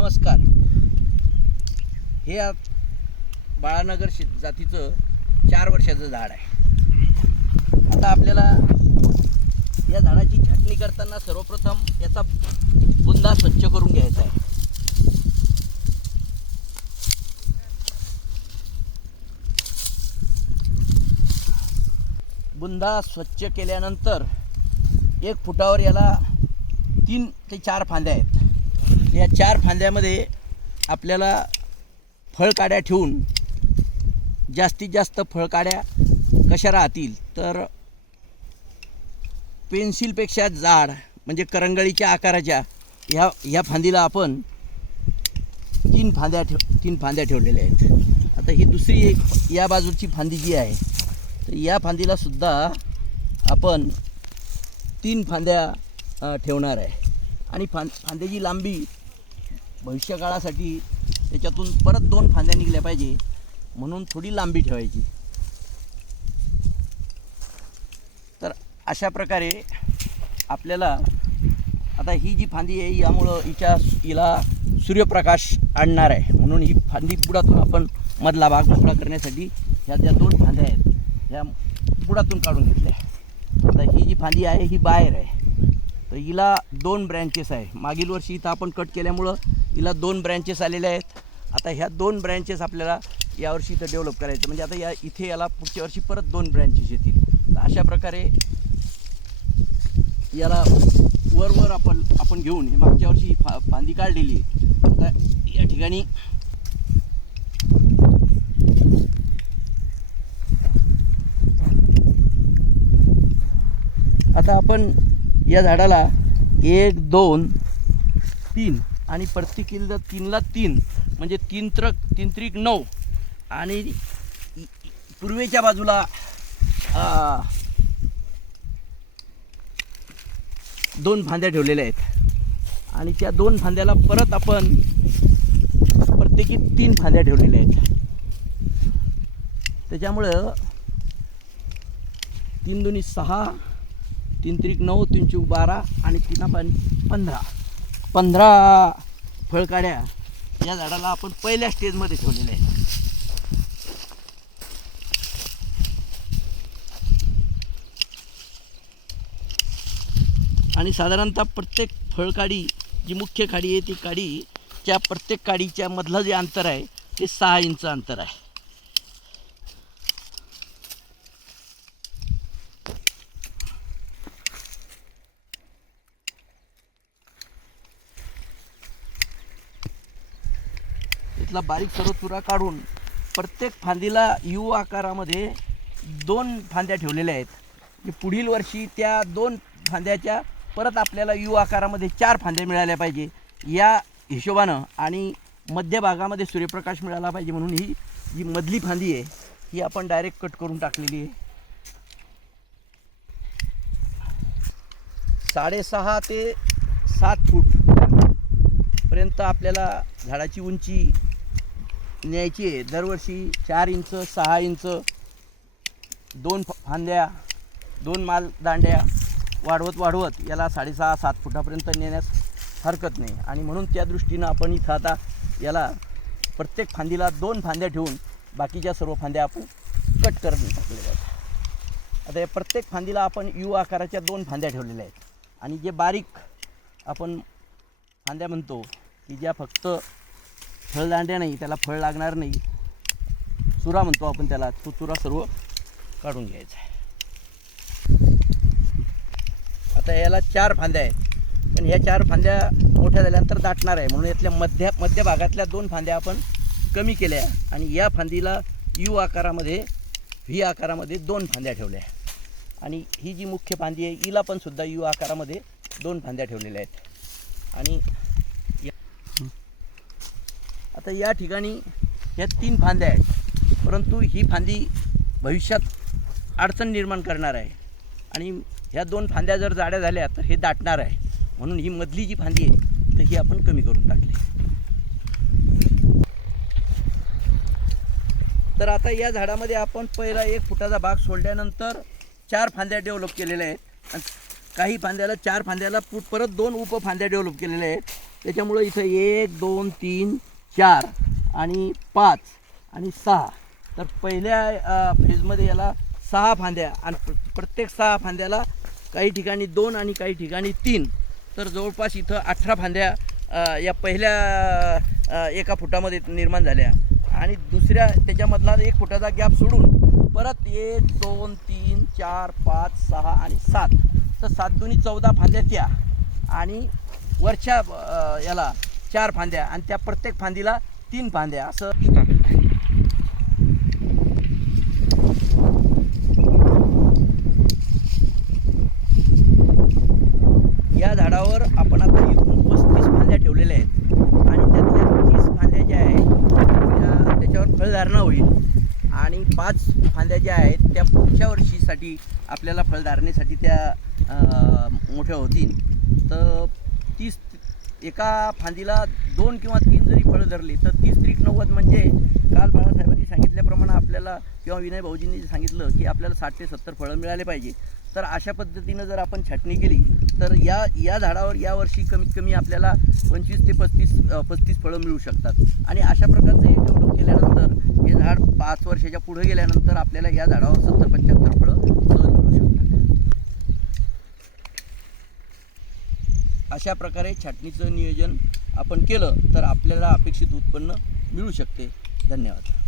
नमस्कार. हे बाळानगर जातीचं 4 वर्षाचं झाड आहे. आता आपल्याला या झाडाची छाटणी करताना सर्वप्रथम याचा बुंदा स्वच्छ करून घ्यायचा आहे. बुंदा स्वच्छ केल्यानंतर 1 फुटावर याला 3 ते 4 फांद्या आहेत. या 4 फांद्यामध्ये आपल्याला फळकाड्या ठेवून जास्तीत जास्त फळकाड्या कशा राहतील तर पेन्सिलपेक्षा जाड म्हणजे करंगळीच्या आकाराच्या ह्या फांदीला आपण 3 फांद्या ठेवलेल्या आहेत. आता ही दुसरी एक या बाजूची फांदी जी आहे तर या फांदीला सुद्धा आपण 3 फांद्या ठेवणार आहे. आणि फांद्याची लांबी भविष्यकाळासाठी त्याच्यातून परत 2 फांद्या निघल्या पाहिजे म्हणून थोडी लांबी ठेवायची. तर अशा प्रकारे आपल्याला आता ही जी फांदी आहे यामुळं हिला सूर्यप्रकाश आणणार आहे म्हणून ही फांदी बुडातून आपण मधला भाग मोकळा करण्यासाठी ह्या ज्या 2 फांद्या आहेत ह्या बुडातून काढून घेतल्या. आता ही जी फांदी आहे ही बाहेर आहे तर हिला 2 ब्रँचेस आहे. मागील वर्षी इथं आपण कट केल्यामुळं हिला 2 ब्रँचेस आलेले आहेत. आता ह्या 2 ब्रँचेस आपल्याला यावर्षी इथं डेव्हलप करायचं म्हणजे आता इथे याला पुढच्या वर्षी परत 2 ब्रँचेस येतील. तर अशा प्रकारे याला वर आपण घेऊन हे मागच्या वर्षी फांदी काढलेली आहे. आता या ठिकाणी आता आपण या झाडाला 1 2 3 आणि प्रत्येकीला 3ला 3 म्हणजे 3 त्रिक 9 आणि पूर्वेच्या बाजूला 2 फांद्या ठेवलेल्या आहेत आणि त्या 2 फांद्याला परत आपण प्रत्येकी 3 फांद्या ठेवलेल्या आहेत. त्याच्यामुळं 3 दुनी 6 3 त्रिक 9 3 चौक 12 आणि 3 15 फळकाड्या या झाडाला आपण पहिल्या स्टेजमध्ये ठेवलेल्या आहेत. आणि साधारणतः प्रत्येक फळकाडी जी मुख्य काडी आहे ती काडीच्या प्रत्येक काडीच्या मधलं जे अंतर आहे ते 6 इंच अंतर आहे. इथला बारीक सर्व चुरा काढून प्रत्येक फांदीला यू आकारामध्ये 2 फांद्या ठेवलेल्या आहेत. पुढील वर्षी त्या 2 फांद्याच्या परत आपल्याला यू आकारामध्ये 4 फांद्या मिळाल्या पाहिजे या हिशोबानं आणि मध्यभागामध्ये सूर्यप्रकाश मिळाला पाहिजे म्हणून ही जी मधली फांदी आहे ही आपण डायरेक्ट कट करून टाकलेली आहे. 6.5 ते 7 फूट पर्यंत आपल्याला झाडाची उंची न्यायची आहे. दरवर्षी 4 इंच 6 इंच 2 फांद्या 2 माल दांड्या वाढवत याला 6.5 7 फुटापर्यंत नेण्यास हरकत नाही. आणि म्हणून त्या दृष्टीनं आपण इथं आता याला प्रत्येक फांदीला 2 फांद्या ठेवून बाकीच्या सर्व फांद्या आपण कट करून टाकलेल्या आहेत. आता या प्रत्येक फांदीला आपण यू आकाराच्या 2 फांद्या ठेवलेल्या आहेत. आणि जे बारीक आपण फांद्या म्हणतो की ज्या फक्त फळदांड्या नाही त्याला फळ लागणार नाही चुरा म्हणतो आपण त्याला, तो चुरा सर्व काढून घ्यायचा आहे. आता याला 4 फांद्या आहेत पण ह्या 4 फांद्या मोठ्या झाल्यानंतर दाटणार आहे म्हणून यातल्या मध्य भागातल्या 2 फांद्या आपण कमी केल्या आणि या फांदीला यू आकारामध्ये व्ही आकारामध्ये 2 फांद्या ठेवल्या. आणि ही जी मुख्य फांदी आहे हिला पण सुद्धा यू आकारामध्ये 2 फांद्या ठेवलेल्या आहेत. आणि आता या ठिकाणी ह्या 3 फांद्या आहेत परंतु ही फांदी भविष्यात अडचण निर्माण करणार आहे आणि ह्या 2 फांद्या जर जाड्या झाल्या तर हे दाटणार आहे म्हणून ही मधली जी फांदी आहे तर ही आपण कमी करून टाकली. तर आता या झाडामध्ये आपण पहिला 1 फुटाचा भाग सोडल्यानंतर 4 फांद्या डेव्हलप केलेल्या आहेत आणि काही फांद्याला 4 फांद्याला परत 2 उपफांद्या डेव्हलप केलेल्या आहेत. त्याच्यामुळं इथं 1 2 3 4 आणि 5 आणि 6, तर पहिल्या फेजमध्ये याला 6 फांद्या आणि प्रत्येक 6 फांद्याला काही ठिकाणी 2 आणि काही ठिकाणी 3, तर जवळपास इथं 18 फांद्या या पहिल्या 1 फुटामध्ये निर्माण झाल्या. आणि दुसऱ्या त्याच्यामधला 1 फुटाचा गॅप सोडून परत 1 2 3 4 5 6 आणि 7, तर 7 दुनी 14 फांद्या त्या, आणि वरच्या याला 4 फांद्या आणि त्या प्रत्येक फांदीला 3 फांद्या असं. या झाडावर आपण आता एकूण 35 फांद्या ठेवलेल्या आहेत आणि त्यातल्या 30 फांद्या ज्या आहेत त्याच्यावर फळधारणा होईल आणि 5 फांद्या ज्या आहेत त्या पुढच्या वर्षीसाठी आपल्याला फळधारणेसाठी त्या मोठ्या होतील. तर 30 एका फांदीला 2 किंवा 3 जरी फळं धरली तर 30 त्रिक 90 म्हणजे काल बाळासाहेबांनी सांगितल्याप्रमाणे आपल्याला किंवा विनय भाऊजींनी सांगितलं की आपल्याला 60 ते 70 फळं मिळाले पाहिजे. तर अशा पद्धतीनं जर आपण छाटणी केली तर या झाडावर यावर्षी कमीत कमी आपल्याला 25 ते 35 फळं मिळू शकतात. आणि अशा प्रकारचं हे डेव्हलप केल्यानंतर हे झाड 5 वर्षाच्या पुढे गेल्यानंतर आपल्याला या झाडावर 70-75 फळं सहज मिळू शकतात. अशा प्रकारे छाटणीचं नियोजन आपण केलं तर आपल्याला अपेक्षित उत्पन्न मिळू शकते. धन्यवाद.